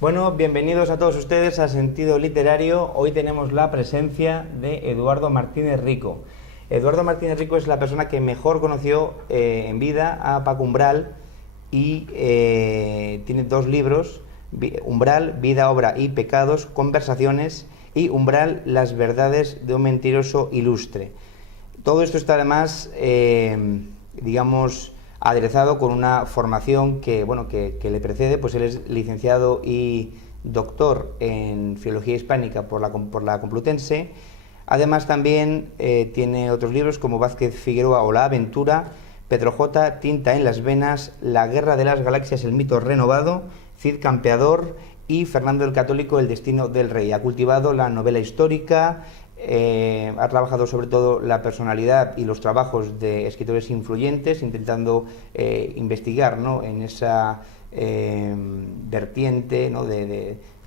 Bueno, bienvenidos a todos ustedes a Sentido Literario. Hoy tenemos la presencia de Eduardo Martínez Rico. Eduardo Martínez Rico es la persona que mejor conoció en vida a Paco Umbral y tiene dos libros, Umbral, Vida, Obra y Pecados, Conversaciones, y Umbral, Las verdades de un mentiroso ilustre. Todo esto está además, digamos, aderezado con una formación que le precede, pues él es licenciado y doctor en Filología Hispánica por la Complutense. Además también tiene otros libros como Vázquez Figueroa o La Aventura, Pedro J, Tinta en las venas, La guerra de las galaxias, el mito renovado, Cid Campeador y Fernando el Católico, el destino del rey. Ha cultivado la novela histórica, ha trabajado sobre todo la personalidad y los trabajos de escritores influyentes, intentando investigar, ¿no?, en esa vertiente, ¿no?,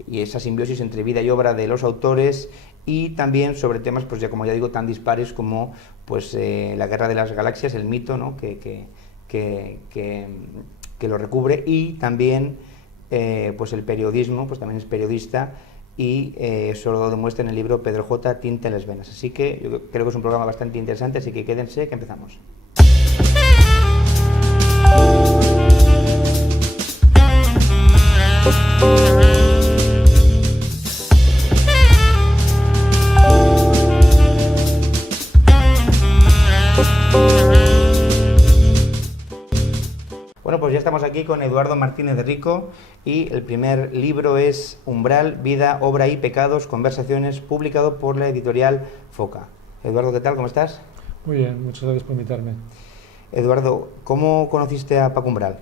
y esa simbiosis entre vida y obra de los autores, y también sobre temas, pues ya como ya digo, tan dispares como pues la guerra de las galaxias, el mito, ¿no?, que lo recubre, y también pues el periodismo, pues también es periodista, y eso lo demuestra en el libro Pedro J, Tinta en las venas. Así que yo creo que es un programa bastante interesante, así que quédense, que empezamos. Bueno, pues ya estamos aquí con Eduardo Martínez Rico y el primer libro es Umbral, Vida, Obra y Pecados, Conversaciones, publicado por la editorial Foca. Eduardo, ¿qué tal? ¿Cómo estás? Muy bien, muchas gracias por invitarme. Eduardo, ¿cómo conociste a Paco Umbral?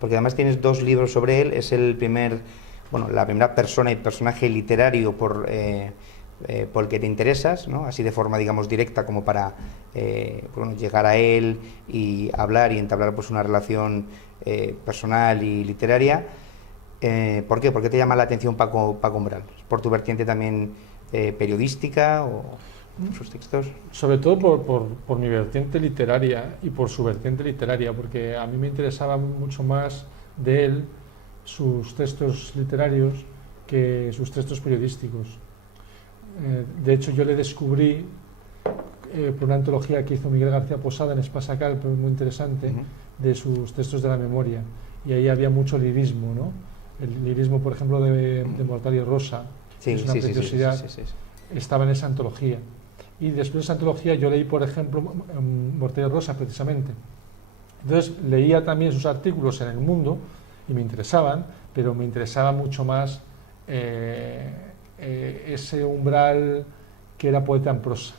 Porque además tienes dos libros sobre él, es la primera persona y personaje literario por el que te interesas, ¿no?, así de forma, digamos, directa, como para llegar a él y hablar y entablar pues una relación personal y literaria. ¿Por qué? ¿Por qué te llama la atención Paco Umbral? ¿Por tu vertiente también periodística o sus textos? Sobre todo por mi vertiente literaria y por su vertiente literaria, porque a mí me interesaba mucho más de él sus textos literarios que sus textos periodísticos. De hecho, yo le descubrí por una antología que hizo Miguel García Posada en Espasacal, pero muy interesante, de sus textos de la memoria, y ahí había mucho lirismo, ¿no? El lirismo, por ejemplo, de Mortadelo y Rosa, que es una preciosidad, estaba en esa antología. Y después de esa antología yo leí, por ejemplo, Mortadelo y Rosa, precisamente. Entonces leía también sus artículos en El Mundo y me interesaban, pero me interesaba mucho más ese Umbral que era poeta en prosa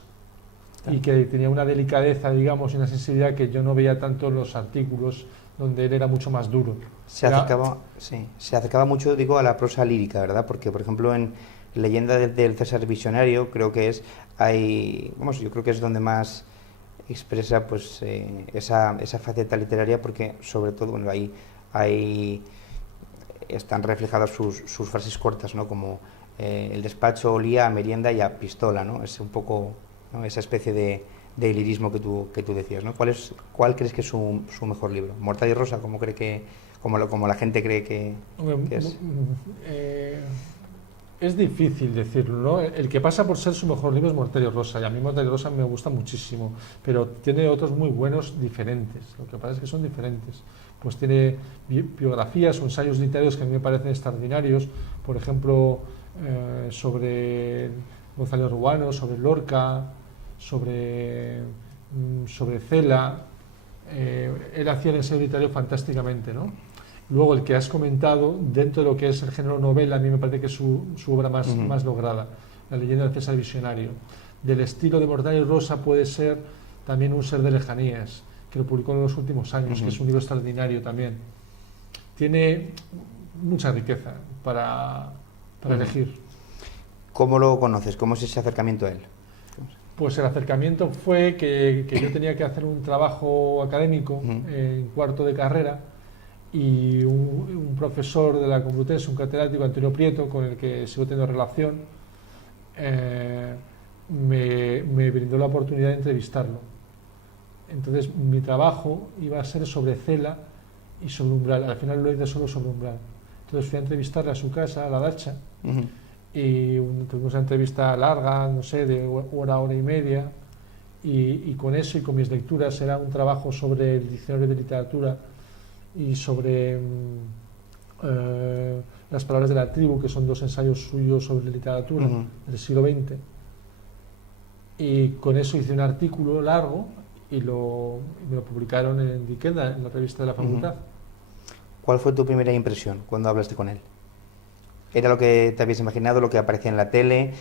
y que tenía una delicadeza, digamos, y una sensibilidad que yo no veía tanto en los artículos, donde él era mucho más duro. Se acercaba mucho, digo, a la prosa lírica, ¿verdad? Porque, por ejemplo, en Leyenda del César Visionario, creo que yo creo que es donde más expresa pues esa faceta literaria, porque sobre todo, bueno, ahí están reflejadas sus frases cortas, ¿no?, como el despacho olía a merienda y a pistola, ¿no? Es un poco, ¿no?, esa especie de lirismo que tú decías, ¿no? ¿Cuál crees que es su mejor libro? ¿Mortadelo y Rosa, como la gente cree que es? Es difícil decirlo, ¿no? El que pasa por ser su mejor libro es Mortadelo y Rosa, y a mí Mortadelo y Rosa me gusta muchísimo, pero tiene otros muy buenos diferentes. Lo que pasa es que son diferentes. Pues tiene biografías o ensayos literarios que a mí me parecen extraordinarios, por ejemplo, sobre González Ruano, sobre Lorca, sobre Cela. Él hacía el ensayo literario fantásticamente, ¿no? Luego, el que has comentado, dentro de lo que es el género novela, a mí me parece que es su obra más lograda, La leyenda del César Visionario. Del estilo de Mortadelo y Rosa puede ser también Un ser de lejanías, que lo publicó en los últimos años, que es un libro extraordinario también. Tiene mucha riqueza para elegir. ¿Cómo lo conoces? ¿Cómo es ese acercamiento a él? Pues el acercamiento fue que yo tenía que hacer un trabajo académico en cuarto de carrera, y un profesor de la Complutense, un catedrático, Antonio Prieto, con el que sigo teniendo relación, me brindó la oportunidad de entrevistarlo. Entonces mi trabajo iba a ser sobre Cela y sobre Umbral. Al final lo hice solo sobre Umbral. Entonces fui a entrevistarle a su casa, a la Dacha, Ujú. y tuvimos una entrevista larga, no sé, de hora y media, y con eso y con mis lecturas era un trabajo sobre el diccionario de literatura y sobre las palabras de la tribu, que son 2 ensayos suyos sobre literatura Ujú. del siglo XX, y con eso hice un artículo largo y me lo publicaron en Diquenda, en la revista de la facultad. ¿Cuál fue tu primera impresión cuando hablaste con él? ¿Era lo que te habías imaginado, lo que aparecía en la tele?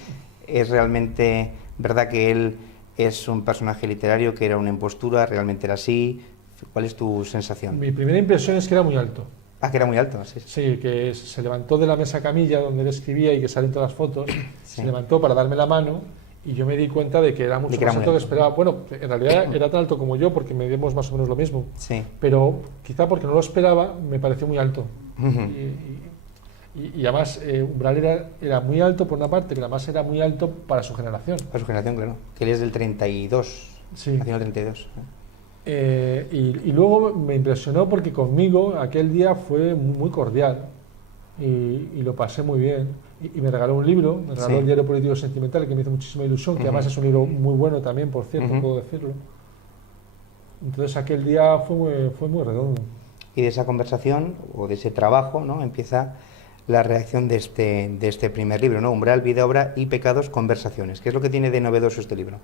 ¿Es realmente verdad que él es un personaje literario, que era una impostura, realmente era así? ¿Cuál es tu sensación? Mi primera impresión es que era muy alto. Ah, que era muy alto, sí. Sí, que se levantó de la mesa camilla donde él escribía y que salen todas las fotos, Sí. se levantó para darme la mano y yo me di cuenta de que era mucho De que era más muy alto que alto. esperaba. Bueno, en realidad era tan alto como yo porque medimos más o menos lo mismo, Sí. pero quizá porque no lo esperaba me pareció muy alto. Ujú. Y además Umbral era muy alto por una parte, pero además era muy alto para su generación. Para su generación, claro. Que él es del 32. Sí. Nació en el 32. Y luego me impresionó porque conmigo aquel día fue muy cordial y lo pasé muy bien. Y me regaló un libro, me regaló Sí. el Diario Político Sentimental, que me hizo muchísima ilusión, que Ujú. además es un libro muy bueno también, por cierto, Ujú. puedo decirlo. Entonces aquel día fue muy redondo. Y de esa conversación, o de ese trabajo, ¿no?, empieza la redacción de este primer libro, ¿no? Umbral, vida, obra y pecados, conversaciones. ¿Qué es lo que tiene de novedoso este libro?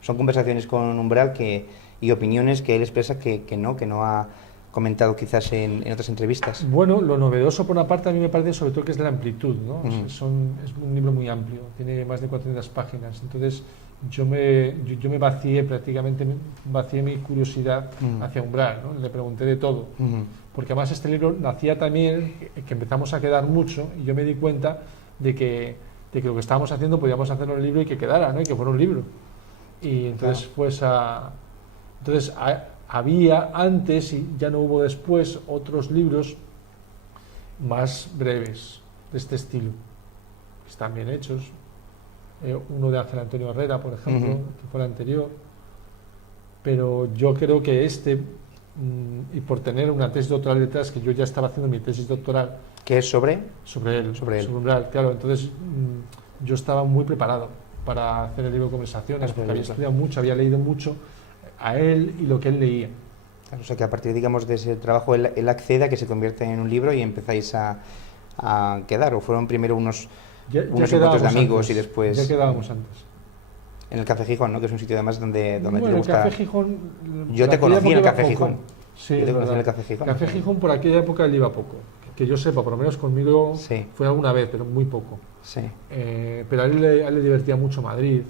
Son conversaciones con Umbral y opiniones que él expresa que no ha comentado quizás en otras entrevistas. Bueno, lo novedoso por una parte a mí me parece sobre todo que es la amplitud, ¿no? Ujú. Es un libro muy amplio, tiene más de 400 páginas, entonces yo me vacié prácticamente, vacié mi curiosidad Ujú. hacia Umbral, ¿no? Le pregunté de todo, Ujú. porque además este libro nacía también, que empezamos a quedar mucho y yo me di cuenta de que lo que estábamos haciendo podíamos hacerlo en el libro y que quedara, ¿no? Y que fuera un libro. Y entonces Claro. pues había antes y ya no hubo después otros libros más breves de este estilo, que están bien hechos. Uno de Ángel Antonio Herrera, por ejemplo, Ujú. que fue el anterior. Pero yo creo que y por tener una tesis doctoral detrás, que yo ya estaba haciendo mi tesis doctoral ¿Qué es sobre? sobre él, Sobre él. Umbral, claro, entonces yo estaba muy preparado para hacer el libro de conversaciones, porque había estudiado mucho, había leído mucho a él y lo que él leía. O sea que a partir, digamos, de ese trabajo él accede a que se convierta en un libro y empezáis a quedar, o fueron primero unos encuentros de quedábamos amigos antes, y después ya quedábamos antes. en el Café Gijón, ¿no?, que es un sitio además donde Bueno, te el gusta. Café Gijón... Yo por te aquella conocí en el época Café iba Gijón. poco. Sí, Yo te es conocí en el verdad. Café Gijón. Café Gijón por aquella época él iba poco. Que yo sepa, por lo menos conmigo Sí. fue alguna vez, pero muy poco. Sí. Pero a él le divertía mucho Madrid.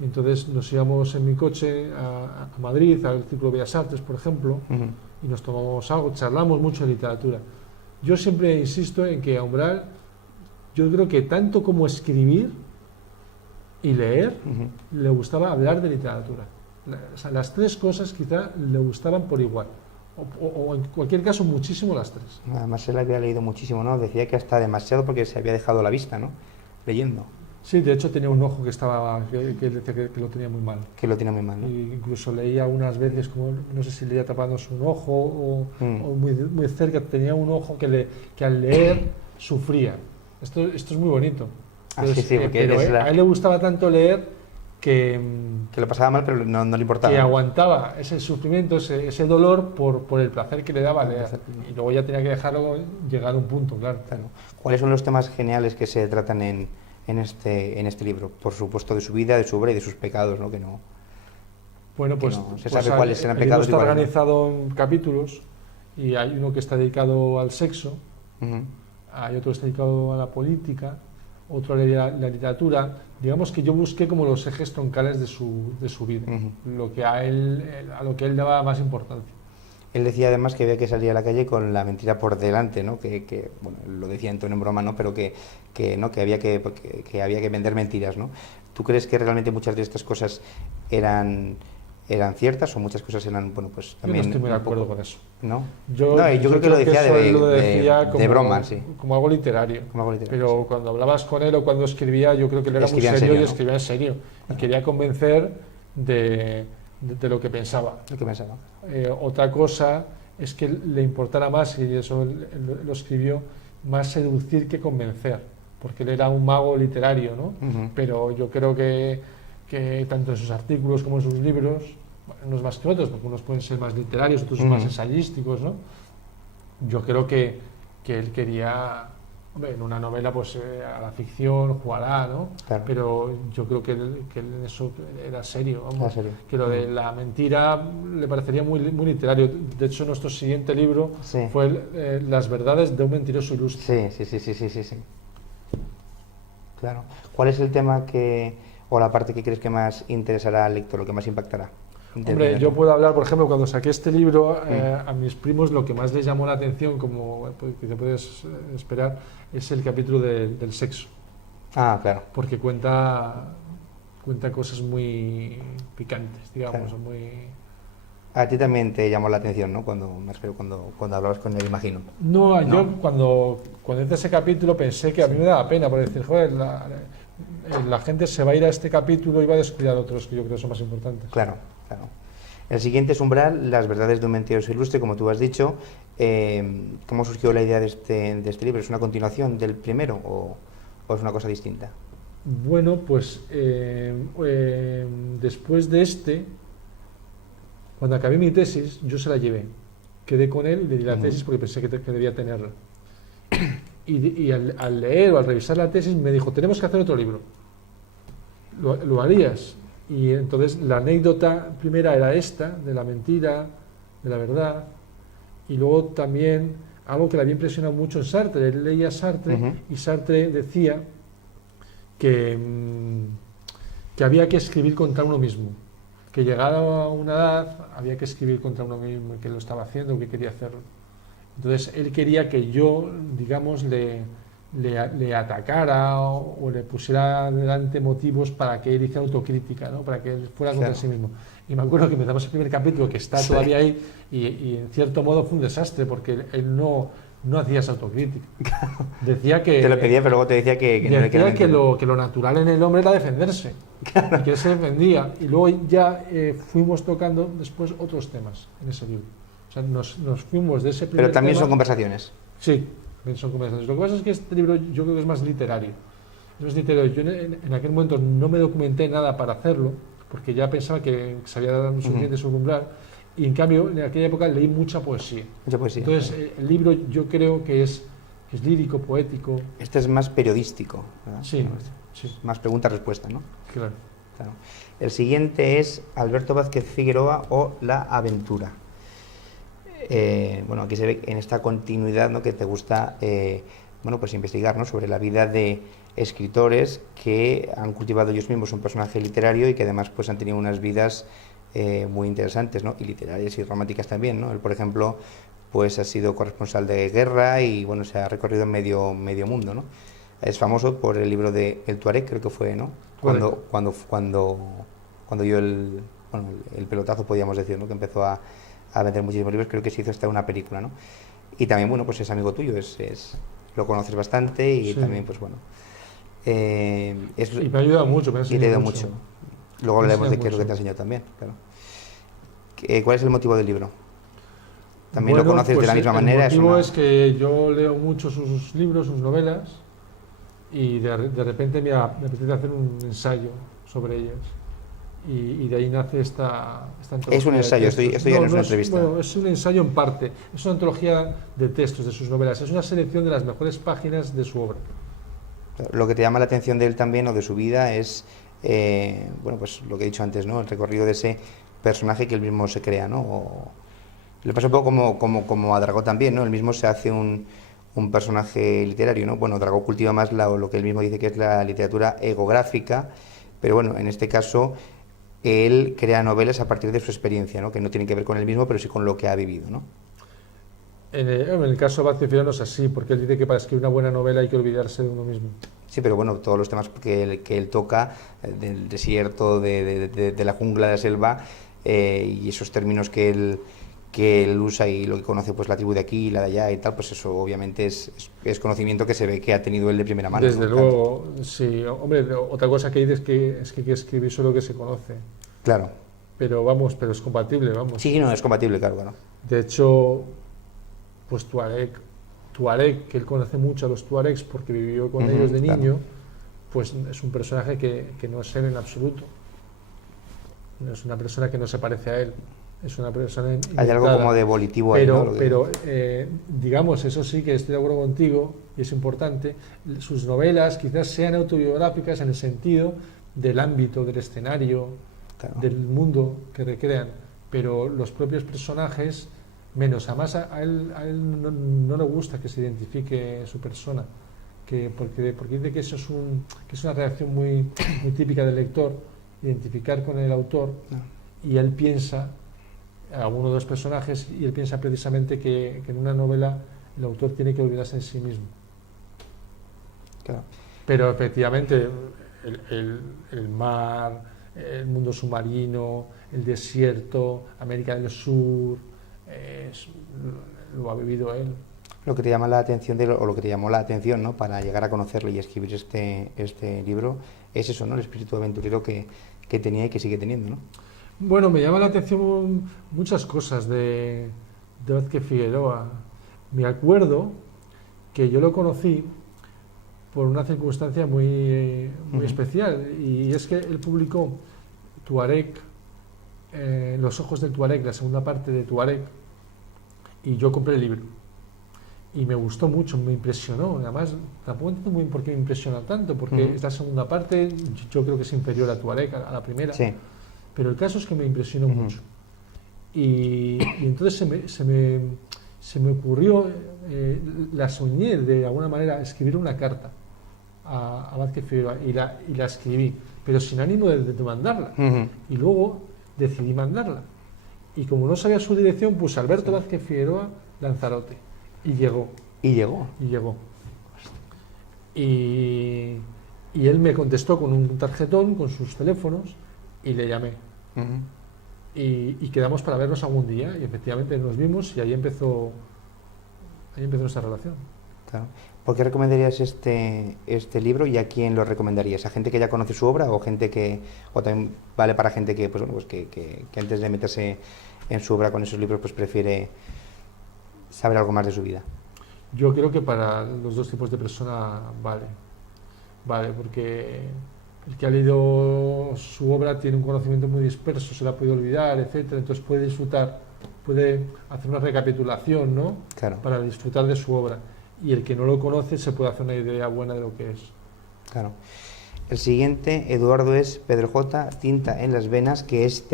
Y entonces nos íbamos en mi coche a Madrid, al Círculo de Bellas Artes, por ejemplo, Ujú. y nos tomamos algo, charlamos mucho de literatura. Yo siempre insisto en que a Umbral, yo creo que tanto como escribir y leer, Ujú. le gustaba hablar de literatura. O sea, las 3 cosas quizá le gustaban por igual. O en cualquier caso, muchísimo las 3. Además él había leído muchísimo, ¿no? Decía que hasta demasiado porque se había dejado la vista, ¿no?, leyendo, Sí, de hecho tenía un ojo que él decía que lo tenía muy mal. que lo tiene muy mal, ¿no? Y incluso leía unas veces, como no sé si leía tapándose un ojo o muy cerca, tenía un ojo que al leer sufría. Esto es muy bonito. Ah, sí, sí, porque pero a él le gustaba tanto leer que lo pasaba mal, pero no le importaba. que aguantaba ese sufrimiento, ese dolor por el placer que le daba leer. Y luego ya tenía que dejarlo llegar a un punto, claro. Claro. ¿Cuáles son los temas geniales que se tratan en este libro? Por supuesto, de su vida, de su obra y de sus pecados, ¿no? Que no. Bueno, pues, no se sabe cuáles serán pecados el libro está iguales, ¿no? organizado en capítulos y hay uno que está dedicado al sexo, Ujú. hay otro que está dedicado a la política, otro a la literatura. Digamos que yo busqué como los ejes troncales de su vida, Ujú. lo que a lo que él daba más importancia. Él decía además que había que salir a la calle con la mentira por delante, ¿no? Bueno, lo decía en tono en broma, ¿no? Pero que había que vender mentiras, ¿no? ¿Tú crees que realmente muchas de estas cosas eran ciertas o muchas cosas eran, bueno, pues también... Yo no estoy muy de un poco, acuerdo con eso. ¿no? Yo Creo que lo decía eso lo decía de broma, sí. como algo literario. Como algo literario, Pero sí. cuando hablabas con él o cuando escribía, yo creo que él era muy Escribía en serio serio, y ¿no? escribía en serio. Y quería convencer de lo que pensaba. Lo que pensaba. Otra cosa es que le importara más, y eso él lo escribió, más seducir que convencer, porque él era un mago literario, ¿no? Pero yo creo que tanto en sus artículos como en sus libros, bueno, unos más que otros, porque unos pueden ser más literarios, otros más ensayísticos, ¿no? Yo creo que él quería, hombre, en una novela pues a la ficción jugará, ¿no? Claro. Pero yo creo que él en eso era serio, vamos. Era serio. Que lo de la mentira le parecería muy literario. De hecho, nuestro siguiente libro Sí. fue Las verdades de un mentiroso ilustre. Sí. Claro. ¿Cuál es el tema o la parte que crees que más interesará al lector, lo que más impactará? Hombre, yo puedo hablar, por ejemplo, cuando saqué este libro, a mis primos lo que más les llamó la atención, como que te puedes esperar, es el capítulo del sexo. Ah, claro. Porque cuenta cosas muy picantes, digamos, Claro. muy... A ti también te llamó la atención, ¿no? Cuando hablabas con él, imagino. No, ¿No? yo cuando hice ese capítulo pensé que a mí me daba pena, por decir, joder, la gente se va a ir a este capítulo y va a descuidar otros que yo creo que son más importantes. Claro. El siguiente es Umbral, las verdades de un mentiroso ilustre, como tú has dicho. ¿Cómo surgió la idea de este libro? ¿Es una continuación del primero o es una cosa distinta? Bueno, pues después de cuando acabé mi tesis, yo se la llevé. Quedé con él y le di la tesis porque pensé que debía tenerla. Y al leer o al revisar la tesis me dijo, tenemos que hacer otro libro. ¿Lo harías? Y entonces la anécdota primera era esta, de la mentira, de la verdad, y luego también algo que le había impresionado mucho en Sartre. Él leía Sartre y Sartre decía que había que escribir contra uno mismo, que llegado a una edad había que escribir contra uno mismo, que lo estaba haciendo, que quería hacerlo. Entonces él quería que yo, digamos, le atacara o le pusiera delante motivos para que él hiciera autocrítica, ¿no? Para que él fuera contra sí mismo. Y me acuerdo que empezamos el primer capítulo, que está todavía ahí, y en cierto modo fue un desastre, porque él no hacía esa autocrítica. Decía que... Te lo pedía, pero luego te decía que no le quedaba que lo natural en el hombre era defenderse, y que él se defendía. Y luego ya fuimos tocando después otros temas en ese libro. O sea, nos fuimos de ese primer Pero también tema. son conversaciones. Sí, son conversaciones. Lo que pasa es que este libro yo creo que es más literario. Yo en aquel momento no me documenté nada para hacerlo, porque ya pensaba que sabía dar suficiente sobre Umbral, y en cambio en aquella época leí mucha poesía. Mucha poesía. Entonces el libro yo creo que es lírico, poético. Este es más periodístico, ¿verdad? Sí. Más pregunta-respuesta, ¿no? Claro. El siguiente es Alberto Vázquez Figueroa o La aventura. Bueno, aquí se ve en esta continuidad, ¿no?, que te gusta pues investigar, ¿no?, sobre la vida de escritores que han cultivado ellos mismos un personaje literario y que además pues han tenido unas vidas muy interesantes, ¿no?, y literarias y románticas también, ¿no? Él, por ejemplo, pues ha sido corresponsal de guerra y bueno, se ha recorrido medio mundo, ¿no? Es famoso por el libro de El Tuareg, creo que fue, ¿no? Cuando dio el pelotazo, podríamos decir, ¿no?, que empezó a vender muchísimos libros. Creo que se hizo hasta una película, ¿no? Y también, bueno, pues es amigo tuyo, lo conoces bastante y también, pues bueno. Y me ha ayudado mucho, me ha enseñado mucho. Luego hablaremos de qué es lo que te ha enseñado también, claro. ¿Cuál es el motivo del libro? ¿También lo conoces de la misma manera? El motivo es que yo leo mucho sus libros, sus novelas, y de repente me apetece hacer un ensayo sobre ellas. Y de ahí nace esta antología. Es un ensayo, esto ya no es una entrevista. Bueno, es un ensayo en parte, es una antología de textos de sus novelas, es una selección de las mejores páginas de su obra. Lo que te llama la atención de él también, o de su vida, es pues lo que he dicho antes, ¿no?, el recorrido de ese personaje que él mismo se crea, ¿no? Le pasa un poco como a Dragó también, ¿no? Él mismo se hace un personaje literario, ¿no? Bueno, Dragó cultiva más lo que él mismo dice que es la literatura egográfica, pero bueno, en este caso él crea novelas a partir de su experiencia, ¿no?, que no tienen que ver con él mismo, pero sí con lo que ha vivido, ¿no? En el caso de Vázquez Figueroa no es así, porque él dice que para escribir una buena novela hay que olvidarse de uno mismo. Sí, pero bueno, todos los temas que él toca, del desierto, de la jungla, de la selva, y esos términos que él usa y lo que conoce, pues la tribu de aquí y la de allá y tal, pues eso obviamente es conocimiento que se ve que ha tenido él de primera mano. Desde luego, sí. Hombre, otra cosa que dices es que hay que escribir solo lo que se conoce. Claro. Pero es compatible, vamos. Sí, no, es compatible, claro. De hecho, pues Tuareg tuareg, que él conoce mucho a los tuaregs porque vivió con ellos de niño, pues es un personaje que no es él en absoluto. No es una persona que no se parece a él. Es una persona hay algo como de volitivo ahí, ¿no? Pero digamos, eso sí que estoy de acuerdo contigo, y es importante, sus novelas quizás sean autobiográficas en el sentido del ámbito, del escenario, del mundo que recrean, pero los propios personajes menos. Además a él no le gusta que se identifique su persona, porque dice que eso es una reacción muy típica del lector, identificar con el autor, y él piensa alguno de los personajes, y él piensa precisamente que en una novela el autor tiene que olvidarse de sí mismo. Claro. Pero efectivamente el mar, el mundo submarino, el desierto, América del Sur, lo ha vivido él. Lo que te llama la atención o lo que te llamó la atención, ¿no?, para llegar a conocerlo y escribir este libro es eso, ¿no?, el espíritu aventurero que tenía y que sigue teniendo, ¿no? Bueno, me llama la atención muchas cosas de Vázquez Figueroa. Me acuerdo que yo lo conocí por una circunstancia muy especial, y es que él publicó Tuareg, Los ojos del Tuareg, la segunda parte de Tuareg, y yo compré el libro. Y me gustó mucho, me impresionó. Además, tampoco entiendo muy bien por qué me impresiona tanto, porque esta segunda parte yo creo que es inferior a Tuareg, a la primera. Sí. Pero el caso es que me impresionó mucho. Y entonces se me ocurrió, la soñé de alguna manera, escribir una carta a Vázquez Figueroa, y la escribí, pero sin ánimo de mandarla. Y luego decidí mandarla. Y como no sabía su dirección, puse Alberto Vázquez Figueroa, Lanzarote. Y llegó. Y él me contestó con un tarjetón, con sus teléfonos, y le llamé. Y quedamos para vernos algún día, y efectivamente nos vimos, y ahí empezó nuestra relación. Claro. ¿Por qué recomendarías este libro, y a quién lo recomendarías? ¿A gente que ya conoce su obra, o también vale para gente que, pues, que antes de meterse en su obra con esos libros, pues prefiere saber algo más de su vida? Yo creo que para los dos tipos de persona vale, porque el que ha leído su obra tiene un conocimiento muy disperso, se la ha podido olvidar, etcétera, entonces puede disfrutar, puede hacer una recapitulación, ¿no?, claro, para disfrutar de su obra. Y el que no lo conoce se puede hacer una idea buena de lo que es. Claro. El siguiente, Eduardo, es Pedro J., Tinta en las venas, que es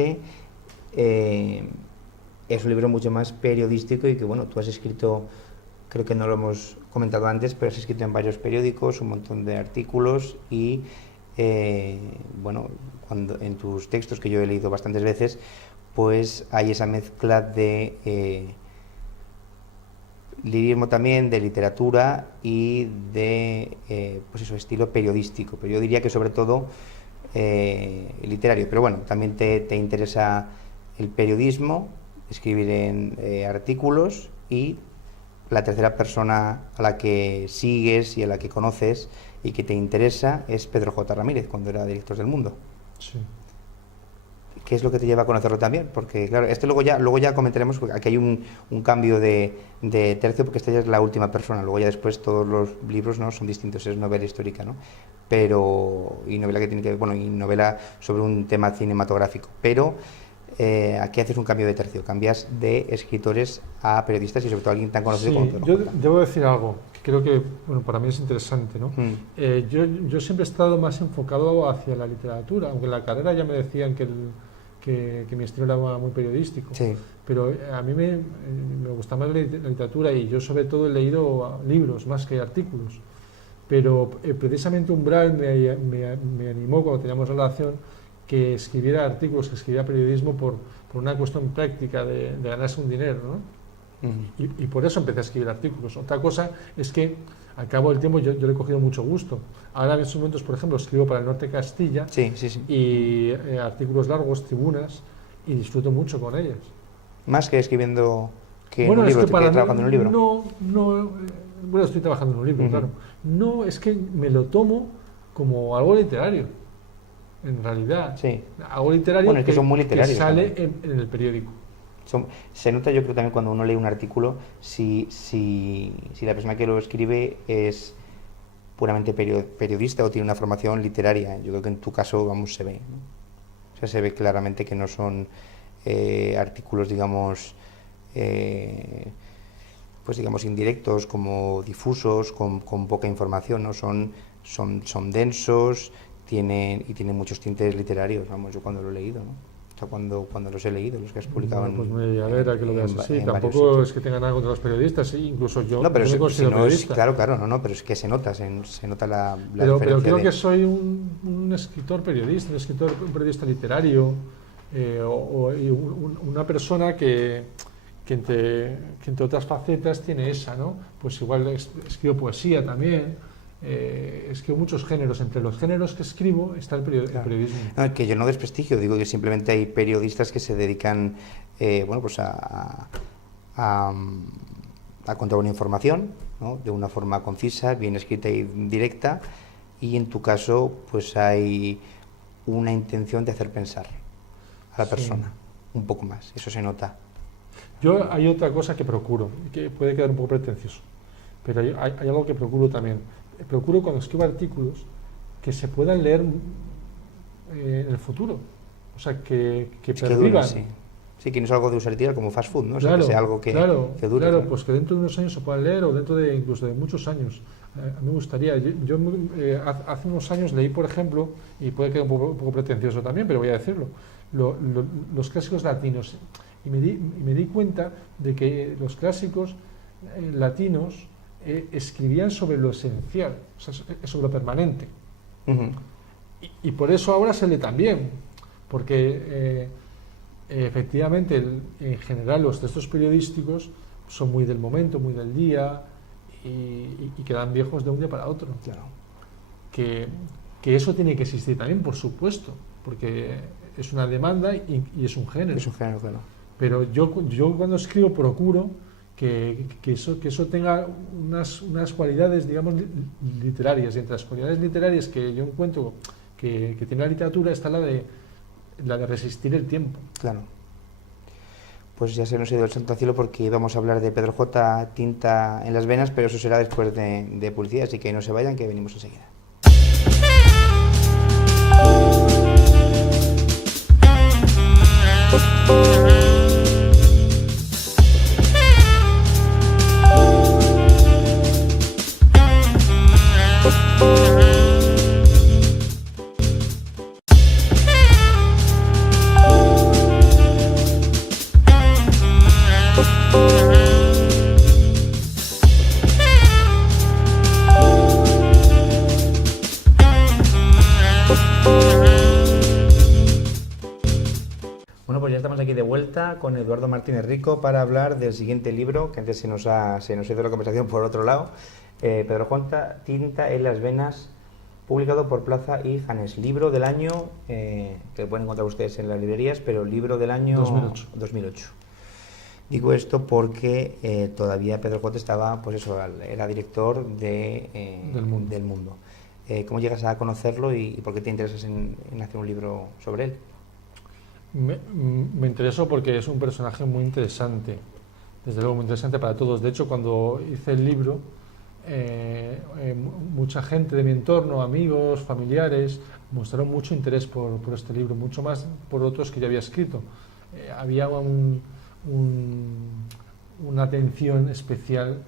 un libro mucho más periodístico, y que, bueno, tú has escrito, creo que no lo hemos comentado antes, pero has escrito en varios periódicos un montón de artículos, y bueno, en tus textos, que yo he leído bastantes veces, pues hay esa mezcla de lirismo también, de literatura y de pues eso, estilo periodístico, pero yo diría que sobre todo literario. Pero bueno, también te interesa el periodismo, escribir en artículos, y la tercera persona a la que sigues y a la que conoces y que te interesa es Pedro J. Ramírez, cuando era director del Mundo. Sí. ¿Qué es lo que te lleva a conocerlo también? Porque, claro, luego ya comentaremos, porque aquí hay un cambio de tercio, porque esta ya es la última persona. Luego ya después todos los libros, ¿no?, son distintos, es novela histórica, ¿no? Y novela que tiene que ver, bueno, y novela sobre un tema cinematográfico. Pero aquí haces un cambio de tercio, cambias de escritores a periodistas, y sobre todo a alguien tan conocido como Pedro Yo J. debo decir algo que creo que, bueno, para mí es interesante, ¿no? Yo siempre he estado más enfocado hacia la literatura, aunque en la carrera ya me decían que mi estilo era muy periodístico. Sí. Pero a mí me gusta más la literatura, y yo sobre todo he leído libros más que artículos. Pero precisamente Umbral me animó, cuando teníamos relación, que escribiera artículos, que escribiera periodismo por una cuestión práctica de ganarse un dinero, ¿no? Y por eso empecé a escribir artículos. Otra cosa es que al cabo del tiempo yo le he cogido mucho gusto. Ahora en estos momentos, por ejemplo, escribo para el Norte de Castilla, Sí. y artículos largos, tribunas, y disfruto mucho con ellas. Más que escribiendo que Bueno, en un libro, es que trabajando en un libro. Bueno, estoy trabajando en un libro, claro. No, es que me lo tomo como algo literario, en realidad. Sí. Algo literario, Bueno, es que son muy literarios sale también. en el periódico. Se nota, yo creo, también cuando uno lee un artículo si la persona que lo escribe es puramente periodista o tiene una formación literaria. Yo creo que en tu caso, vamos, se ve, ¿no? O sea, se ve claramente que no son artículos, digamos, pues digamos indirectos, como difusos, con poca información, ¿no? Son densos, tienen muchos tintes literarios, vamos, yo cuando lo he leído, ¿no? O sea, cuando los he leído, los que has publicado Bueno, pues me alegra que lo veas así. Tampoco es que tenga nada contra los periodistas, incluso yo no, pero me considero periodista. Claro, no, pero es que se nota la pero diferencia. Creo que soy un escritor periodista, un periodista literario, una persona que entre otras facetas tiene esa, ¿no? Pues igual escribo poesía también. Escribo muchos géneros. Entre los géneros que escribo está el periodismo. No, que yo no desprestigio, digo que simplemente hay periodistas que se dedican bueno, pues a contar una información, ¿no? De una forma concisa, bien escrita y directa, y en tu caso pues hay una intención de hacer pensar a la persona un poco más, eso se nota. Hay otra cosa que procuro, que puede quedar un poco pretencioso, pero hay algo que procuro también. Procuro, cuando escribo artículos, que se puedan leer en el futuro, o sea, que pervivan. Sí, que no es algo de usar y tirar como fast food, ¿no? Claro, o sea, que sea algo que dure. Claro, pues que dentro de unos años se puedan leer, o dentro de incluso de muchos años. A mí me gustaría, hace unos años leí, por ejemplo, y puede quedar un poco pretencioso también, pero voy a decirlo, los clásicos latinos, y me di cuenta de que los clásicos latinos escribían sobre lo esencial, o sea, sobre lo permanente. Uh-huh. Y por eso ahora se lee también, porque efectivamente en general los textos periodísticos son muy del momento, muy del día, y quedan viejos de un día para otro. Claro. Que eso tiene que existir también, por supuesto, porque es una demanda y es un género. Es un género, claro. Pero yo cuando escribo procuro que eso tenga unas cualidades, digamos, literarias. Y entre las cualidades literarias que yo encuentro que tiene la literatura está la de resistir el tiempo. Claro. Pues ya se nos ha ido el santo al cielo porque íbamos a hablar de Pedro J. Tinta en las venas, pero eso será después de publicidad, así que no se vayan, que venimos enseguida. Bueno, pues ya estamos aquí de vuelta con Eduardo Martínez Rico para hablar del siguiente libro, que antes se nos ha ido la conversación por otro lado, Pedro J. Tinta en las venas, publicado por Plaza y Janés. Libro del año, que pueden encontrar ustedes en las librerías, pero libro del año 2008. Digo esto porque todavía Pedro J. estaba, pues eso, era director del Mundo. ¿Cómo llegas a conocerlo y por qué te interesas en hacer un libro sobre él? Me interesó porque es un personaje muy interesante, desde luego muy interesante para todos. De hecho, cuando hice el libro, mucha gente de mi entorno, amigos, familiares, mostraron mucho interés por este libro, mucho más por otros que yo había escrito. Había una atención especial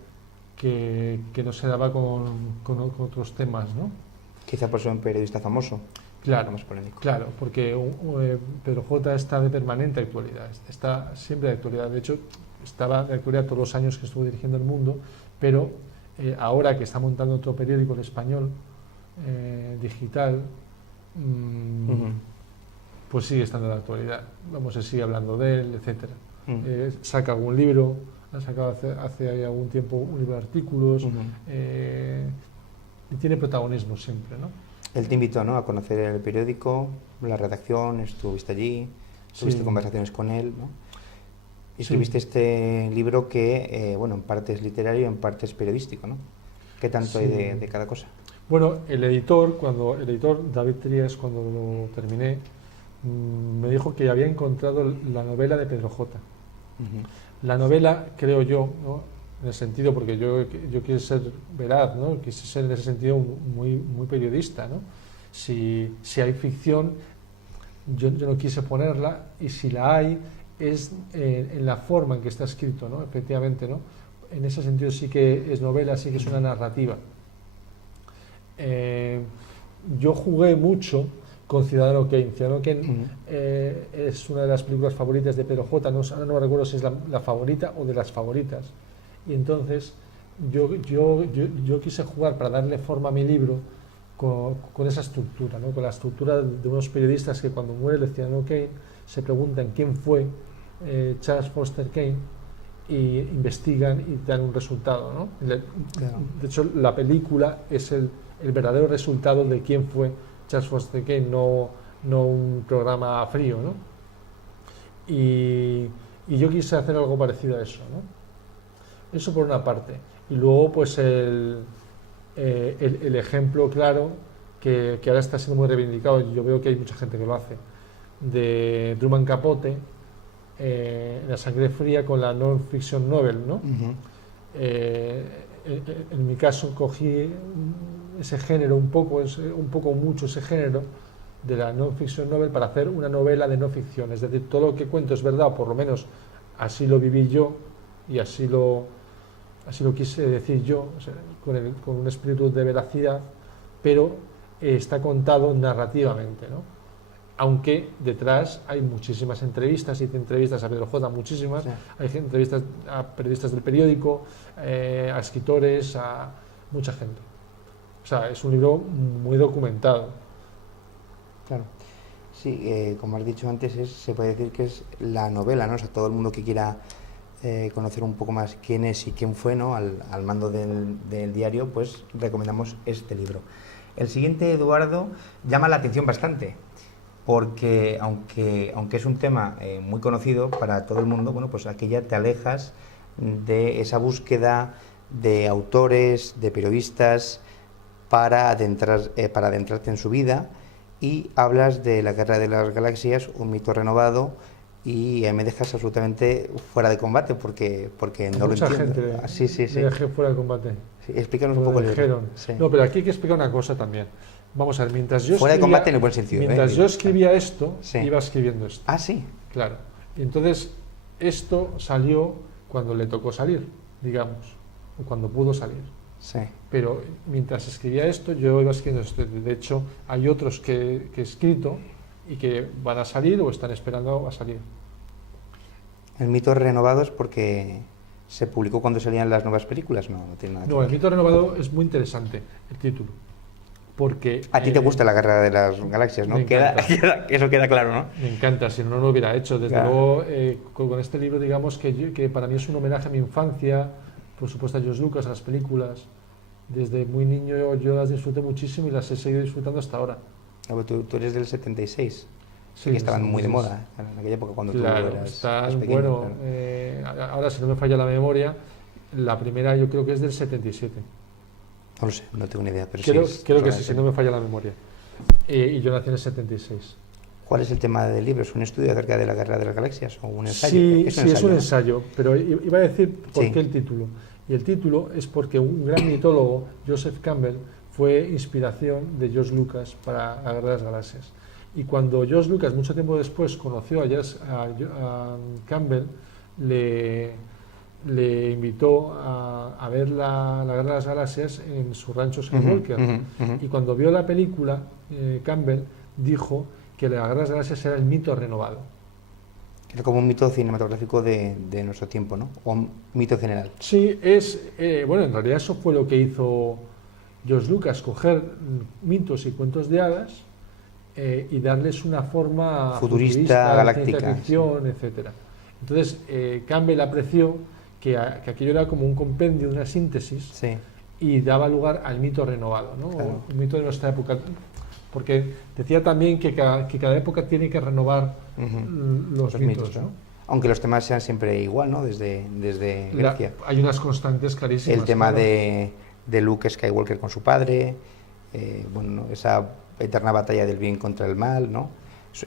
que no se daba con otros temas, ¿no? Quizá por ser un periodista famoso. Claro, más polémico. Claro, porque Pedro J. está de permanente actualidad, está siempre de actualidad. De hecho, estaba de actualidad todos los años que estuvo dirigiendo El Mundo, pero ahora que está montando otro periódico, El Español, digital, pues sigue estando de actualidad. Vamos, se sigue hablando de él, etcétera. Saca algún libro, ha sacado hace algún tiempo un libro de artículos, y tiene protagonismo siempre, ¿no? Él te invitó, ¿no?, a conocer el periódico, la redacción, estuviste allí, tuviste conversaciones con él, ¿no? Y escribiste este libro que, bueno, en parte es literario y en parte es periodístico, ¿no? ¿Qué tanto hay de cada cosa? Bueno, el editor David Trías, cuando lo terminé, me dijo que había encontrado la novela de Pedro J. La novela, creo yo, ¿no? En el sentido, porque yo quiero ser veraz, ¿no? Quise ser en ese sentido muy periodista, ¿no? Si hay ficción, yo no quise ponerla, y si la hay, es en la forma en que está escrito, ¿no? Efectivamente, ¿no? En ese sentido sí que es novela, sí que es una narrativa. Yo jugué mucho con Ciudadano Kane. Ciudadano Kane es una de las películas favoritas de Pedro J. Ahora no recuerdo si es la favorita o de las favoritas. Y entonces yo quise jugar para darle forma a mi libro con esa estructura, ¿no? Con la estructura de unos periodistas que cuando muere el Ciudadano Kane se preguntan quién fue Charles Foster Kane y investigan y dan un resultado, ¿no? Claro. De hecho, la película es el verdadero resultado de quién fue Charles Foster Kane, no un programa frío, ¿no? Y yo quise hacer algo parecido a eso, ¿no? Eso por una parte. Y luego, pues, el ejemplo claro, que ahora está siendo muy reivindicado, y yo veo que hay mucha gente que lo hace, de Truman Capote, La sangre fría, con la non-fiction novel, ¿no? En mi caso cogí ese género mucho ese género de la non-fiction novel para hacer una novela de no ficción, es decir, todo lo que cuento es verdad, o por lo menos así lo viví yo y así lo quise decir yo, o sea, con un espíritu de veracidad, pero está contado narrativamente, ¿no? Aunque detrás hay muchísimas entrevistas, hice entrevistas a Pedro J, muchísimas, sí. Hay entrevistas a periodistas del periódico, a escritores, a mucha gente. O sea, es un libro muy documentado. Claro. Sí, como has dicho antes, se puede decir que es la novela, ¿no? O sea, todo el mundo que quiera conocer un poco más quién es y quién fue, ¿no? Al mando del diario, pues recomendamos este libro. El siguiente, Eduardo, llama la atención bastante, porque aunque es un tema muy conocido para todo el mundo, bueno, pues aquí ya te alejas de esa búsqueda de autores, de periodistas, para adentrarte en su vida, y hablas de La Guerra de las Galaxias, un mito renovado, y me dejas absolutamente fuera de combate porque no lo entiendo. Mucha gente sí. me dejé fuera de combate. Sí, explícanos un poco el libro. Sí. No, pero aquí hay que explicar una cosa también. Vamos a ver, mientras yo fuera de combate en el buen sentido. Mientras yo escribía esto, sí. Iba escribiendo esto. Ah, sí. Claro. Y entonces esto salió cuando le tocó salir, digamos, o cuando pudo salir. Sí. Pero mientras escribía esto, yo iba escribiendo esto. De hecho, hay otros que he escrito y que van a salir o están esperando a salir. El mito renovado es porque se publicó cuando salían las nuevas películas, no tiene nada que ver. El mito renovado es muy interesante, el título. Porque, a ti te gusta La Guerra de las Galaxias, ¿no? Eso queda claro, ¿no? Me encanta, si no lo hubiera hecho. Desde luego, con este libro, digamos que para mí es un homenaje a mi infancia, por supuesto a George Lucas, a las películas. Desde muy niño yo las disfruté muchísimo y las he seguido disfrutando hasta ahora. Tú eres del 76, sí, que estaban muy de moda en aquella época cuando tú eras pequeño. Bueno, claro. Ahora, si no me falla la memoria, la primera yo creo que es del 77. No lo sé, no tengo ni idea, pero creo que sí, si no me falla la memoria. Y yo nací en el 76. ¿Cuál es el tema del libro? ¿Es un estudio acerca de La Guerra de las Galaxias o un ensayo? Sí, es un ensayo, pero iba a decir por qué el título. Y el título es porque un gran mitólogo, Joseph Campbell, fue inspiración de George Lucas para La Guerra de las Galaxias. Y cuando George Lucas, mucho tiempo después, conoció a Campbell, le invitó a ver la Guerra de las Galaxias en su rancho Skywalker. Y cuando vio la película, Campbell dijo que La Guerra de las Galaxias era el mito renovado. Era como un mito cinematográfico de nuestro tiempo, ¿no? O un mito general. Sí, bueno, en realidad eso fue lo que hizo George Lucas, coger mitos y cuentos de hadas y darles una forma futurista galáctica, ciencia ficción, etcétera. Entonces, Campbell apreció que aquello era como un compendio, una síntesis, sí. Y daba lugar al mito renovado, ¿no? Claro. Un mito de nuestra época. Porque decía también que cada época tiene que renovar los mitos, ¿no? Aunque los temas sean siempre igual, ¿no? Desde Grecia. Hay unas constantes clarísimas. El tema de Luke Skywalker con su padre, bueno, esa eterna batalla del bien contra el mal, ¿no?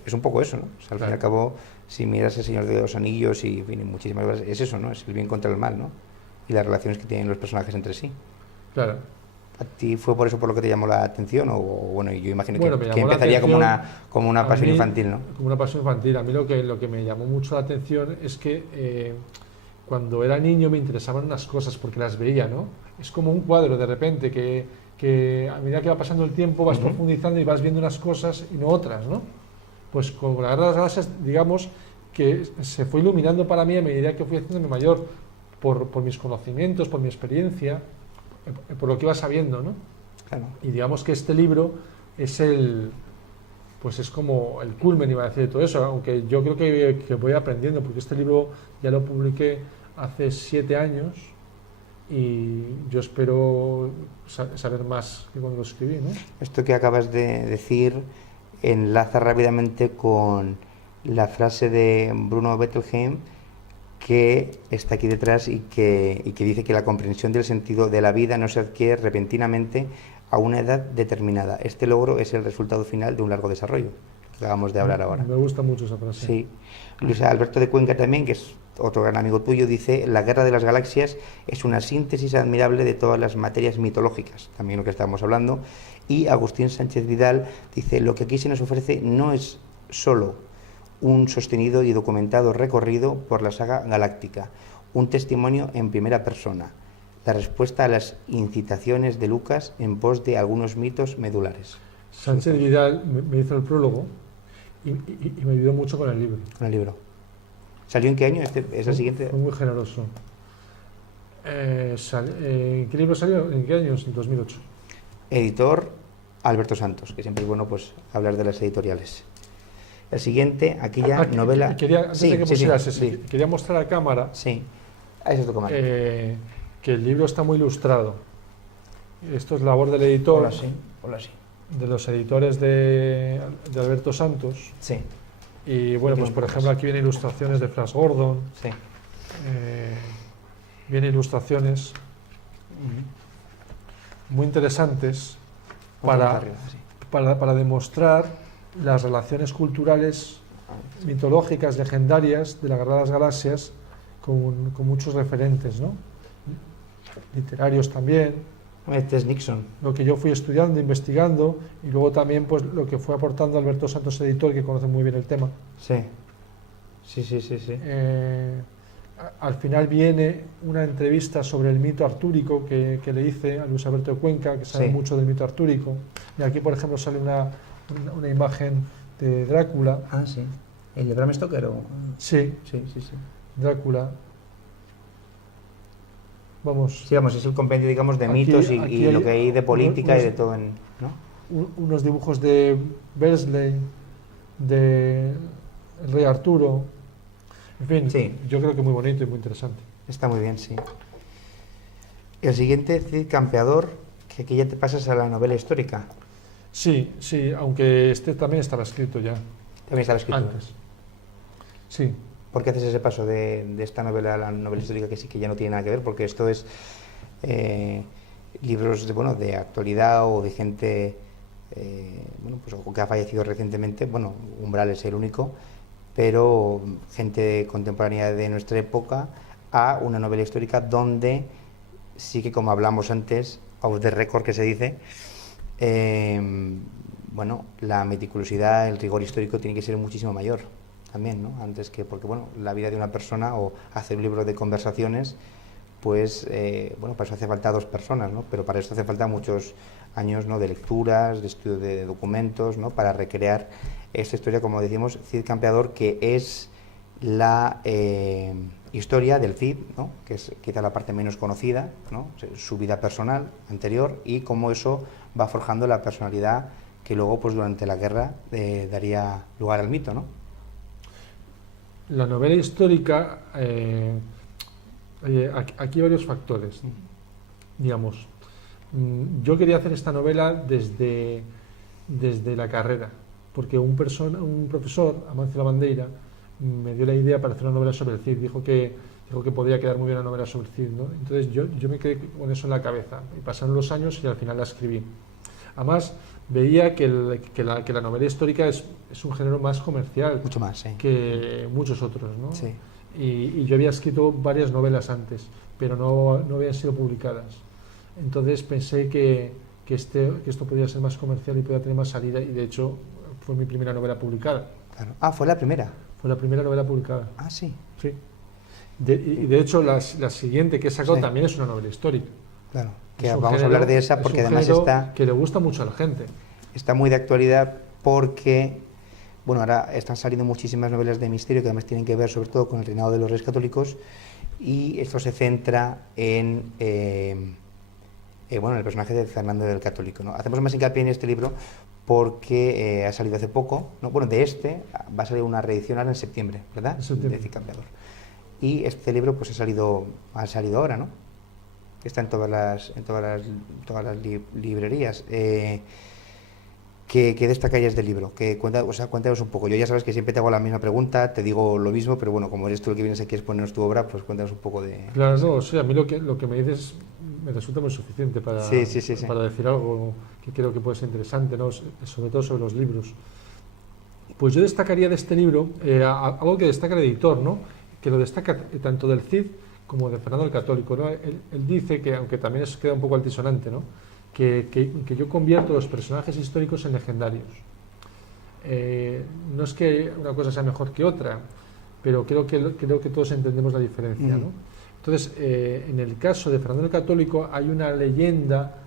Es un poco eso, ¿no? O sea, al fin y al cabo, si miras El Señor de los Anillos y en fin, muchísimas cosas, es eso, ¿no? Es el bien contra el mal, ¿no? Y las relaciones que tienen los personajes entre sí. Claro. ¿A ti fue por eso por lo que te llamó la atención? O bueno, yo imagino Bueno, que empezaría como una pasión infantil, ¿no? Como una pasión infantil. A mí lo que me llamó mucho la atención es que cuando era niño me interesaban unas cosas porque las veía, ¿no? Es como un cuadro de repente que a medida que va pasando el tiempo vas profundizando y vas viendo unas cosas y no otras, ¿no? Pues con la Guerra de las Galaxias, digamos que se fue iluminando para mí a medida que fui haciéndome mayor por mis conocimientos, por mi experiencia, por lo que iba sabiendo, ¿no? Claro. Y digamos que este libro es pues es como el culmen, iba a decir, de todo eso, aunque yo creo que voy aprendiendo, porque este libro ya lo publiqué hace 7 años y yo espero saber más que cuando lo escribí, ¿no? Esto que acabas de decir enlaza rápidamente con la frase de Bruno Bettelheim, que está aquí detrás y que dice que la comprensión del sentido de la vida no se adquiere repentinamente a una edad determinada. Este logro es el resultado final de un largo desarrollo, que acabamos de hablar ahora. Me gusta mucho esa frase. Sí. Luis Alberto de Cuenca también, que es otro gran amigo tuyo, dice: la Guerra de las Galaxias es una síntesis admirable de todas las materias mitológicas, también lo que estábamos hablando. Y Agustín Sánchez Vidal dice: lo que aquí se nos ofrece no es solo un sostenido y documentado recorrido por la saga galáctica, un testimonio en primera persona, la respuesta a las incitaciones de Lucas en pos de algunos mitos medulares. Sánchez Vidal me hizo el prólogo y me ayudó mucho con el libro. Con el libro. ¿Salió en qué año? ¿Es el siguiente? Fue muy generoso. ¿Qué libro salió? ¿En qué año? En 2008. Editor Alberto Santos, que siempre es bueno pues hablar de las editoriales. El siguiente, aquella novela... Antes de que pusieras ese, quería mostrar a cámara esa es tu cámara. Que el libro está muy ilustrado. Esto es labor del editor, Hola, sí. de los editores de Alberto Santos. Sí. Y bueno, pues por ejemplo aquí vienen ilustraciones de Flash Gordon. Sí. Vienen ilustraciones muy interesantes para demostrar las relaciones culturales, mitológicas, legendarias de la Guerra de las Galaxias con muchos referentes, ¿no? Literarios también. Este es Nixon. Lo que yo fui estudiando, investigando, y luego también pues lo que fue aportando Alberto Santos, editor, que conoce muy bien el tema. Sí. Al final viene una entrevista sobre el mito artúrico que le hice a Luis Alberto de Cuenca, que sabe mucho del mito artúrico. Y aquí, por ejemplo, sale una imagen de Drácula. Ah, sí. ¿El de Bram Stoker? Sí. Drácula. Vamos. Sí, vamos, es el compendio, digamos, de mitos y lo que hay de política y de todo, ¿no? Unos dibujos de Bersley, de el rey Arturo. En fin, yo creo que muy bonito y muy interesante. Está muy bien, sí. El siguiente, Cid Campeador, que aquí ya te pasas a la novela histórica. Sí, aunque este también estaba escrito ya. También estaba escrito. Antes. Sí. ¿Por qué haces ese paso de esta novela a la novela histórica que ya no tiene nada que ver? Porque esto es libros de actualidad o de gente pues, que ha fallecido recientemente. Bueno, Umbral es el único, pero gente contemporánea de nuestra época, a una novela histórica donde sí que, como hablamos antes, off the record que se dice, la meticulosidad, el rigor histórico tiene que ser muchísimo mayor también, ¿no? Antes que, porque la vida de una persona o hacer un libro de conversaciones, pues para eso hace falta 2 personas, ¿no? Pero para eso hace falta muchos años, ¿no? De lecturas, de estudio de documentos, ¿no? Para recrear esta historia, como decimos, Cid Campeador, que es la historia del Cid, ¿no? Que es quizá la parte menos conocida, ¿no? Su vida personal anterior y cómo eso va forjando la personalidad que luego, pues durante la guerra, daría lugar al mito, ¿no? La novela histórica, aquí hay varios factores. Digamos, yo quería hacer esta novela desde la carrera, porque un profesor, Amancio Lavandeira, me dio la idea para hacer una novela sobre el Cid. Dijo que podría quedar muy bien una novela sobre el Cid, ¿no? Entonces yo me quedé con eso en la cabeza, y pasaron los años y al final la escribí. Además, veía que la novela histórica es un género más comercial. Mucho más, sí. Que muchos otros, ¿no? Sí. Y yo había escrito varias novelas antes, pero no habían sido publicadas. Entonces pensé que esto podía ser más comercial y podía tener más salida, y de hecho fue mi primera novela publicada. Claro. Ah, fue la primera. Fue la primera novela publicada. Ah, sí. Sí. Y de hecho la siguiente que he sacado Sí. también es una novela histórica. Claro. Que Es un vamos a género- hablar de esa es porque un además género que le gusta mucho a la gente. está muy de actualidad porque, bueno, ahora están saliendo muchísimas novelas de misterio que además tienen que ver sobre todo con el reinado de los Reyes Católicos, y esto se centra en bueno, el personaje de Fernando el Católico, ¿no? Hacemos más hincapié en este libro porque ha salido hace poco, ¿no? Bueno, de este va a salir una reedición ahora en septiembre, ¿verdad? En septiembre. De Cicampeador. Y este libro pues ha salido ahora, ¿no? Está en todas las librerías. ¿Qué destacarías del libro? Cuéntanos un poco. Yo ya sabes que siempre te hago la misma pregunta, te digo lo mismo, pero bueno, como eres tú el que vienes aquí a exponernos tu obra, pues cuéntanos un poco de... Claro, no, o sea, a mí lo que me dices me resulta muy suficiente para decir algo que creo que puede ser interesante, ¿no? Sobre todo sobre los libros. Pues yo destacaría de este libro algo que destaca el editor, ¿no? Que lo destaca tanto del Cid como de Fernando el Católico, ¿no? Él dice que, aunque también eso queda un poco altisonante, ¿no? Que yo convierto los personajes históricos en legendarios. No es que una cosa sea mejor que otra, pero creo que todos entendemos la diferencia, ¿no? Entonces, en el caso de Fernando el Católico hay una leyenda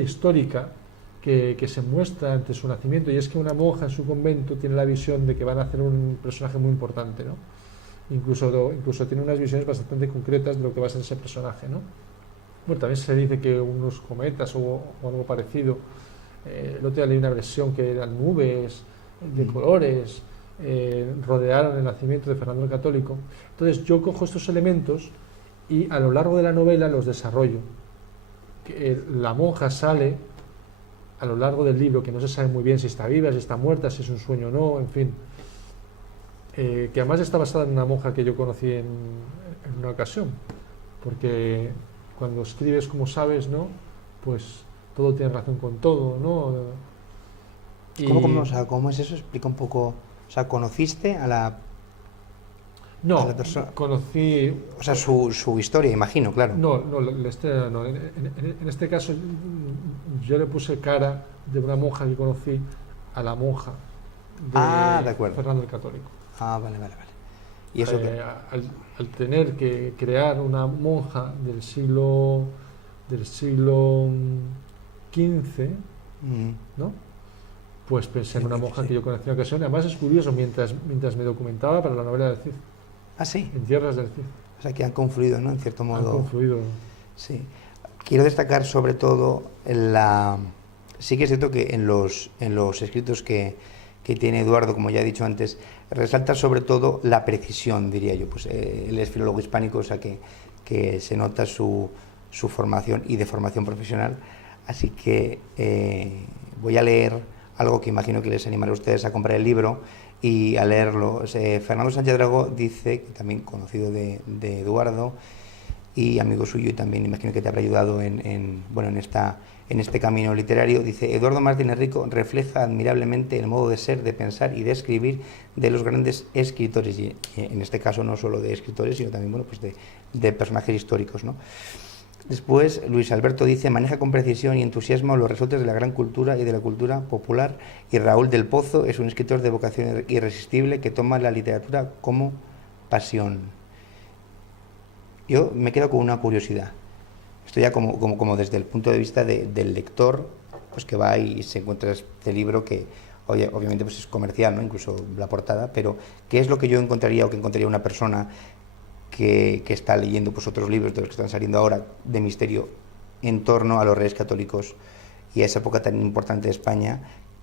histórica que se muestra ante su nacimiento, y es que una monja en su convento tiene la visión de que van a hacer un personaje muy importante, ¿no? Incluso tiene unas visiones bastante concretas de lo que va a ser ese personaje, ¿no? Bueno, también se dice que unos cometas o algo parecido, el otro día leí una versión que eran nubes de colores, rodearon el nacimiento de Fernando el Católico. Entonces yo cojo estos elementos y a lo largo de la novela los desarrollo. La monja sale a lo largo del libro, que no se sabe muy bien si está viva, si está muerta, si es un sueño o no, en fin. Que además está basada en una monja que yo conocí en una ocasión, porque cuando escribes como sabes, ¿no? Pues todo tiene relación con todo, ¿no? Y... ¿Cómo es eso? Explica un poco. O sea, ¿conociste a la persona? Conocí... O sea, su historia, imagino, claro. No. En este caso yo le puse cara de una monja que conocí a la monja de acuerdo. Fernando el Católico. Vale. ¿Y eso al tener que crear una monja del siglo XV, ¿no? Pues pensé en una monja que yo conocí en ocasión. Además es curioso, mientras me documentaba para la novela del Cid. Ah, sí. En Tierras del Cid. O sea, que han confluido, ¿no? En cierto modo. Han confluido. Sí. Quiero destacar sobre todo sí que es cierto que en los escritos que tiene Eduardo, como ya he dicho antes, resalta sobre todo la precisión, diría yo. Pues él es filólogo hispánico, o sea que se nota su formación y de formación profesional. Así que voy a leer algo que imagino que les animará a ustedes a comprar el libro y a leerlo. Fernando Sánchez Dragó dice, también conocido de Eduardo y amigo suyo, y también imagino que te habrá ayudado en este camino literario, dice: Eduardo Martínez Rico refleja admirablemente el modo de ser, de pensar y de escribir de los grandes escritores, y en este caso no solo de escritores, sino también de personajes históricos, ¿no? Después, Luis Alberto dice: maneja con precisión y entusiasmo los resortes de la gran cultura y de la cultura popular. Y Raúl del Pozo es un escritor de vocación irresistible que toma la literatura como pasión. Yo me quedo con una curiosidad. Esto ya como desde el punto de vista del lector, pues que va y se encuentra este libro que obviamente pues es comercial, ¿no? Incluso la portada, pero ¿qué es lo que yo encontraría o que encontraría una persona que está leyendo pues otros libros de los que están saliendo ahora de misterio en torno a los Reyes Católicos y a esa época tan importante de España?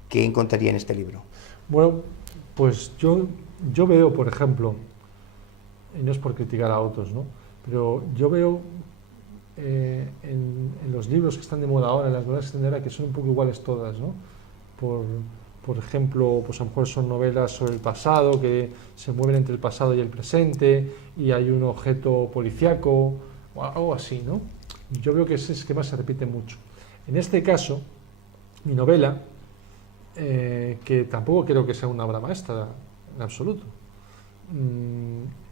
¿Qué encontraría en este libro? Bueno, pues yo veo, por ejemplo, y no es por criticar a otros, ¿no? Pero yo veo en los libros que están de moda ahora, en las novelas que están de moda, que son un poco iguales todas, ¿no? Por ejemplo, pues a lo mejor son novelas sobre el pasado, que se mueven entre el pasado y el presente, y hay un objeto policíaco, o algo así, ¿no? Yo veo que ese esquema se repite mucho. En este caso, mi novela, que tampoco creo que sea una obra maestra en absoluto,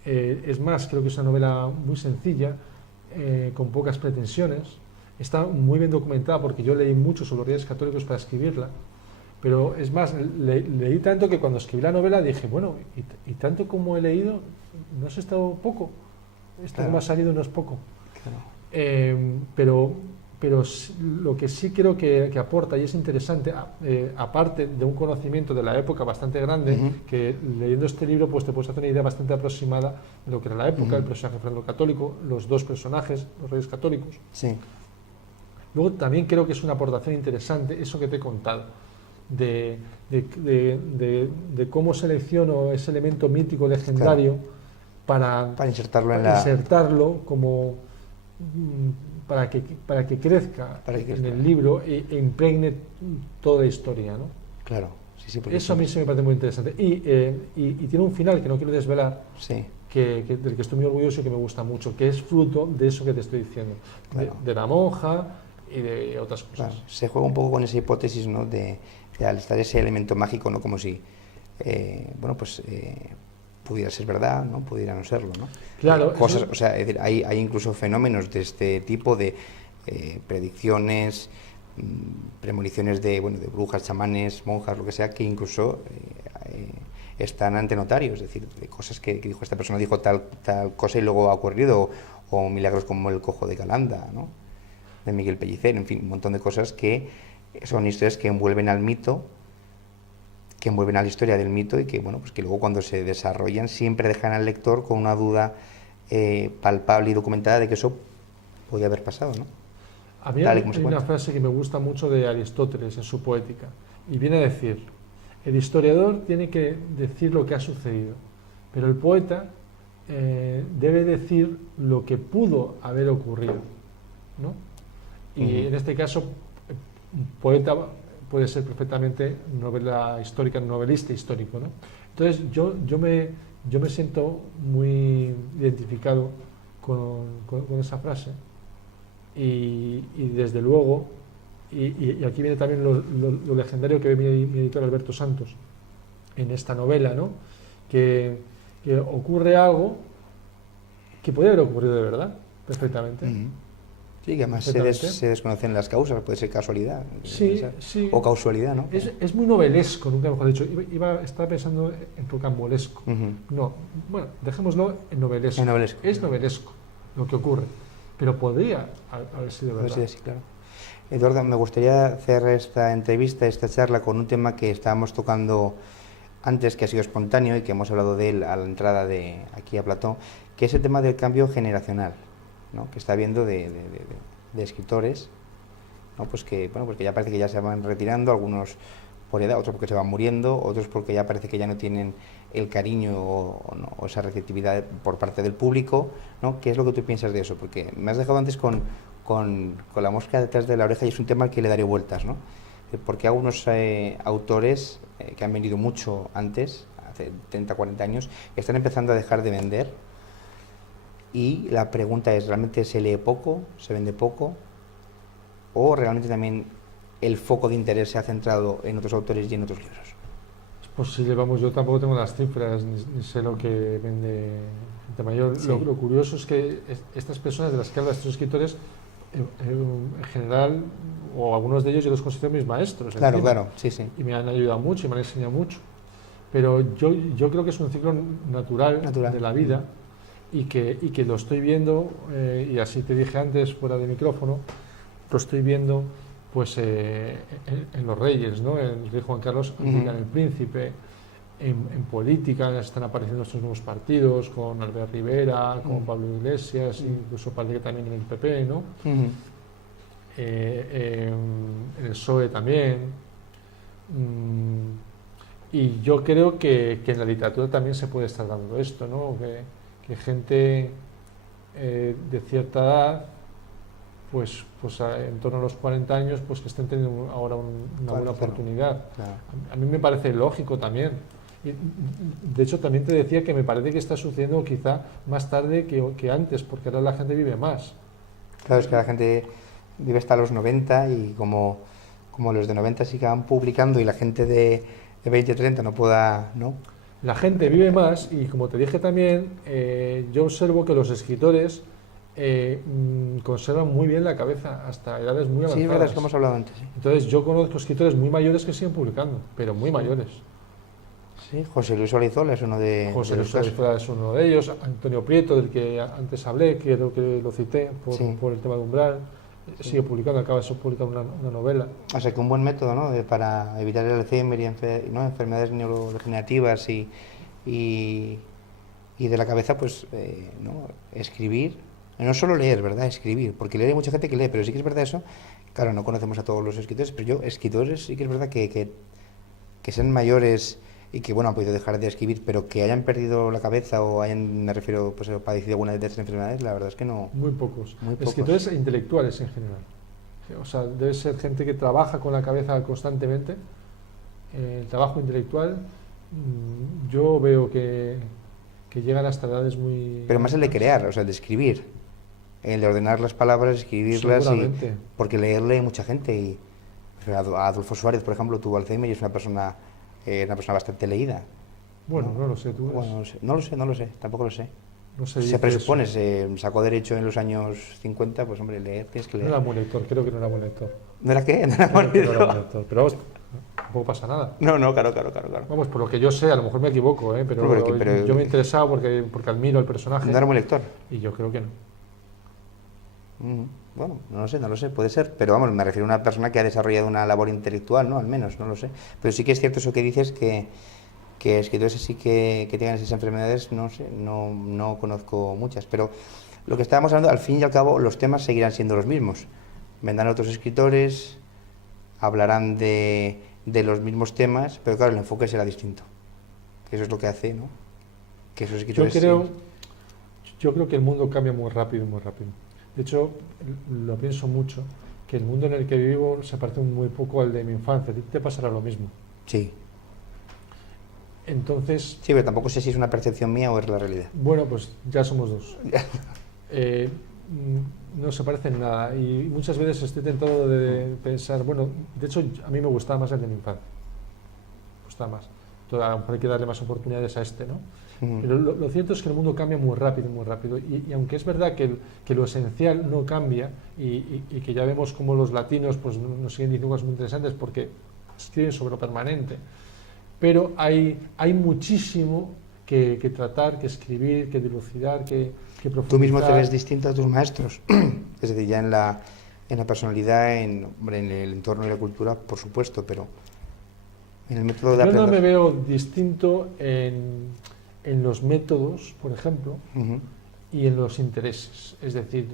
es más, creo que es una novela muy sencilla, con pocas pretensiones, está muy bien documentada porque yo leí mucho sobre los Reyes Católicos para escribirla, pero es más, leí tanto que cuando escribí la novela dije, bueno, y tanto como he leído, no has estado poco, esto Claro. que me ha salido no es poco. Claro. Pero lo que sí creo que aporta y es interesante, aparte de un conocimiento de la época bastante grande, que leyendo este libro pues te puedes hacer una idea bastante aproximada de lo que era la época, el personaje Fernando Católico, los dos personajes, los Reyes Católicos. Sí. Luego también creo que es una aportación interesante eso que te he contado, de cómo selecciono ese elemento mítico legendario para insertarlo como para que crezca en el libro e impregne toda la historia, ¿no? Claro. Sí, porque eso a mí se me parece muy interesante. Y tiene un final que no quiero desvelar, sí. del que estoy muy orgulloso y que me gusta mucho, que es fruto de eso que te estoy diciendo, claro. de la monja y de otras cosas. Claro. Se juega un poco con esa hipótesis, ¿no? de al estar ese elemento mágico, ¿no? Como si pudiera ser verdad, ¿no? Pudiera no serlo, ¿no? Claro, cosas, o sea, es decir, hay incluso fenómenos de este tipo de predicciones, premoniciones de brujas, chamanes, monjas, lo que sea, que incluso están ante notarios, es decir, de cosas que dijo esta persona, dijo tal cosa y luego ha ocurrido, o milagros como el cojo de Calanda, ¿no? De Miguel Pellicer, en fin, un montón de cosas que son historias que envuelven al mito, que envuelven a la historia del mito y que, bueno, pues que luego cuando se desarrollan siempre dejan al lector con una duda palpable y documentada de que eso podía haber pasado, ¿no? A mí hay una frase que me gusta mucho de Aristóteles en su Poética, y viene a decir, el historiador tiene que decir lo que ha sucedido, pero el poeta debe decir lo que pudo haber ocurrido, ¿no? Y en este caso, un poeta puede ser perfectamente novela histórica, novelista histórico, ¿no? Entonces yo me siento muy identificado con esa frase y desde luego, y aquí viene también lo legendario que ve mi editor Alberto Santos en esta novela, ¿no? Que ocurre algo que puede haber ocurrido de verdad, perfectamente. Sí, que además se desconocen las causas, puede ser casualidad, sí. O causalidad, ¿no? Es muy novelesco, nunca mejor dicho. Estaba pensando en rocambolesco. No, bueno, dejémoslo en novelesco. Es novelesco lo que ocurre, pero podría haber sido verdad. Sí, claro. Eduardo, me gustaría hacer esta entrevista, esta charla, con un tema que estábamos tocando antes, que ha sido espontáneo y que hemos hablado de él a la entrada de aquí a Platón, que es el tema del cambio generacional, ¿no? Que está habiendo de escritores, ¿no? Pues que ya parece que ya se van retirando, algunos por edad, otros porque se van muriendo, otros porque ya parece que ya no tienen el cariño o esa receptividad por parte del público, ¿no? ¿Qué es lo que tú piensas de eso? Porque me has dejado antes con la mosca detrás de la oreja y es un tema al que le daré vueltas, ¿no? Porque algunos autores que han vendido mucho antes, hace 30, 40 años, están empezando a dejar de vender. Y la pregunta es, ¿realmente se lee poco, se vende poco? ¿O realmente también el foco de interés se ha centrado en otros autores y en otros libros? Es posible, vamos, yo tampoco tengo las cifras, ni sé lo que vende gente mayor. Sí. Lo curioso es que estas personas de las que hablan, estos escritores, en general, o algunos de ellos yo los considero mis maestros. Claro, sí. Y me han ayudado mucho y me han enseñado mucho. Pero yo creo que es un ciclo natural. De la vida. Y que lo estoy viendo, y así te dije antes fuera de micrófono, lo estoy viendo pues en los reyes, ¿no? En el rey Juan Carlos, en el príncipe, en política están apareciendo estos nuevos partidos, con Albert Rivera, con Pablo Iglesias, incluso parece que también en el PP, ¿no? En el PSOE también. Y yo creo que en la literatura también se puede estar dando esto, ¿no? Que gente de cierta edad, pues en torno a los 40 años, pues que estén teniendo ahora una buena oportunidad. Claro. A mí me parece lógico también. Y, de hecho, también te decía que me parece que está sucediendo quizá más tarde que antes, porque ahora la gente vive más. Claro, es que la gente vive hasta los 90 y como los de 90 sigan publicando y la gente de 20, 30 no pueda, ¿no? La gente vive más y, como te dije también, yo observo que los escritores conservan muy bien la cabeza hasta edades muy avanzadas. Sí, es verdad, es que hemos hablado antes. ¿Sí? Entonces yo conozco escritores muy mayores que siguen publicando, pero muy mayores. Sí, José Luis Olizola es uno de José los Luis Olizola es uno de ellos, Antonio Prieto, del que antes hablé, creo que lo cité por el tema de Umbral, sigue publicando, acaba de publicar una novela. O sea que un buen método, ¿no? Para evitar el Alzheimer y ¿no? enfermedades neurodegenerativas y de la cabeza, pues, ¿no? Escribir, no solo leer, ¿verdad? Escribir, porque leer hay mucha gente que lee, pero sí que es verdad eso. Claro, no conocemos a todos los escritores, pero yo, escritores, sí que es verdad que sean mayores y que, bueno, han podido dejar de escribir, pero que hayan perdido la cabeza o hayan, me refiero, pues, padecido alguna de estas enfermedades, la verdad es que no. Muy pocos. Muy pocos. Escritores e intelectuales en general. O sea, debe ser gente que trabaja con la cabeza constantemente. El trabajo intelectual, yo veo que llegan hasta edades muy... Pero más el de crear, o sea, el de escribir, el de ordenar las palabras, escribirlas, porque leerle mucha gente y Adolfo Suárez, por ejemplo, tuvo Alzheimer y es una persona bastante leída. Bueno, no lo sé, tú bueno, no lo sé, tampoco lo sé. No sé, se presupone, se sacó derecho en los años 50, pues hombre, leer, tienes que leer. No era buen lector, creo que no era buen lector. ¿No era qué? No era buen lector. Pero vamos, tampoco pasa nada. No, claro. Vamos, por lo que yo sé, a lo mejor me equivoco, pero yo me he interesado porque admiro al personaje. ¿No era buen lector? Y yo creo que no. Bueno, no lo sé, puede ser, pero vamos, me refiero a una persona que ha desarrollado una labor intelectual, ¿no? Al menos, no lo sé. Pero sí que es cierto eso que dices, que escritores así que tengan esas enfermedades, no sé, no conozco muchas, pero lo que estábamos hablando, al fin y al cabo, los temas seguirán siendo los mismos. Vendrán otros escritores, hablarán de los mismos temas, pero claro, el enfoque será distinto. Que eso es lo que hace, ¿no? Que esos escritores... Yo creo que el mundo cambia muy rápido, muy rápido. De hecho, lo pienso mucho, que el mundo en el que vivo se parece muy poco al de mi infancia. A ti te pasará lo mismo. Sí. Entonces... Sí, pero tampoco sé si es una percepción mía o es la realidad. Bueno, pues ya somos dos. No se parecen nada y muchas veces estoy tentado de pensar, bueno, de hecho a mí me gustaba más el de mi infancia. Me gustaba más. Entonces, a lo mejor hay que darle más oportunidades a este, ¿no? Pero lo cierto es que el mundo cambia muy rápido y aunque es verdad que lo esencial no cambia y que ya vemos como los latinos pues nos siguen diciendo cosas muy interesantes porque escriben sobre lo permanente, pero hay muchísimo que tratar, que escribir, que dilucidar, que profundizar. Tú mismo te ves distinto a tus maestros, es decir, ya en la personalidad, en el entorno y la cultura, por supuesto, pero en el método de aprender. Yo no me veo distinto en los métodos, por ejemplo, y en los intereses, es decir,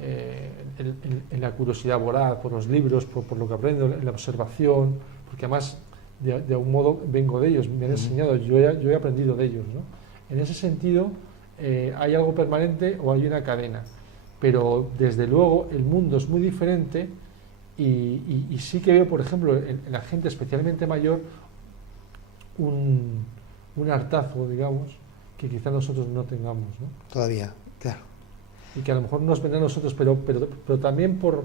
en la curiosidad voraz por los libros, por lo que aprendo, en la observación, porque además de algún modo vengo de ellos, me han enseñado, yo he aprendido de ellos, ¿no? En ese sentido, hay algo permanente o hay una cadena, pero desde luego el mundo es muy diferente y sí que veo, por ejemplo, en la gente especialmente mayor, un hartazgo, digamos, que quizá nosotros no tengamos, ¿no? Todavía, claro. Y que a lo mejor nos vendrá a nosotros, pero también por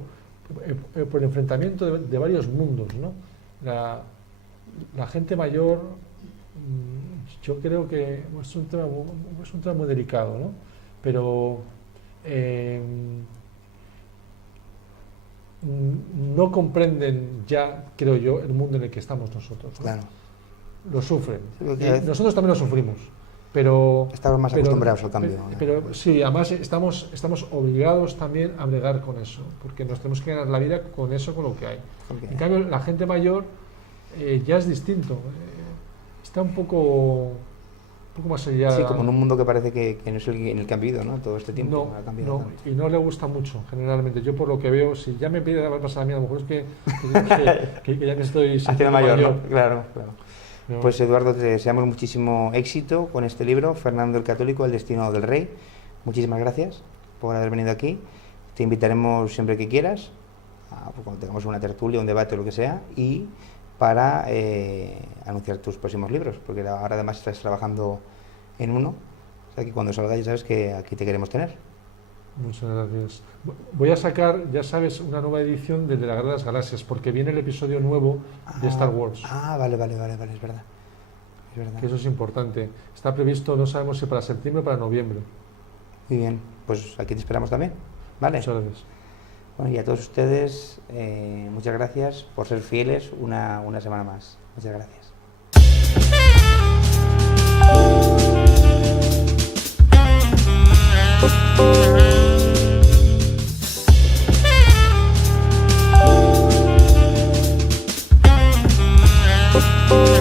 el enfrentamiento de varios mundos, ¿no? La gente mayor, yo creo que es un tema muy delicado, ¿no? Pero no comprenden ya, creo yo, el mundo en el que estamos nosotros, ¿no? Claro. Lo sufren. Y nosotros también lo sufrimos. Pero estamos más acostumbrados al cambio. Pero sí, además estamos obligados también a bregar con eso, porque nos tenemos que ganar la vida con eso, con lo que hay. En cambio, la gente mayor ya es distinto. Está un poco más allá. Sí, como en un mundo que parece que no es en el que han vivido, ¿no? Todo este tiempo. No, y no le gusta mucho, generalmente. Yo por lo que veo, si ya me pide pasar a mí, a lo mejor es que ya que estoy haciendo mayor, ¿no? Claro. Pues Eduardo, te deseamos muchísimo éxito con este libro, Fernando el Católico, El destino del rey. Muchísimas gracias por haber venido aquí. Te invitaremos siempre que quieras, cuando tengamos una tertulia, un debate o lo que sea, y para anunciar tus próximos libros, porque ahora además estás trabajando en uno, o sea que cuando salga ya sabes que aquí te queremos tener. Muchas gracias. Voy a sacar, ya sabes, una nueva edición de La Guerra de las Galaxias, porque viene el episodio nuevo de Star Wars. Vale, es verdad. Es verdad. Que eso es importante. Está previsto, no sabemos si para septiembre o para noviembre. Muy bien, pues aquí te esperamos también. Vale. Muchas gracias. Bueno, y a todos ustedes, muchas gracias por ser fieles una semana más. Muchas gracias. Thank you.